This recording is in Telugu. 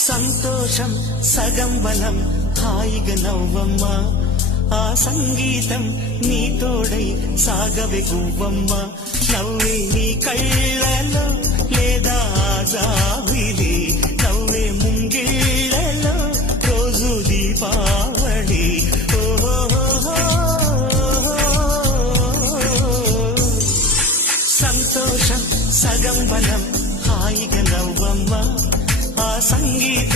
సంతోషం సగం బలం హాయిగా నవ్వమ్మ ఆ సంగీతం నీ తోడై సాగవే గువ్వమ్మ నవ్వే నీ కళ్ళలో లేదా జాబిలి నవ్వే ముంగిళ్ళలో రోజు దీపావళి సంతోషం సగం బలం హాయిగా నవ్వమ్మ ఆ సంగీతం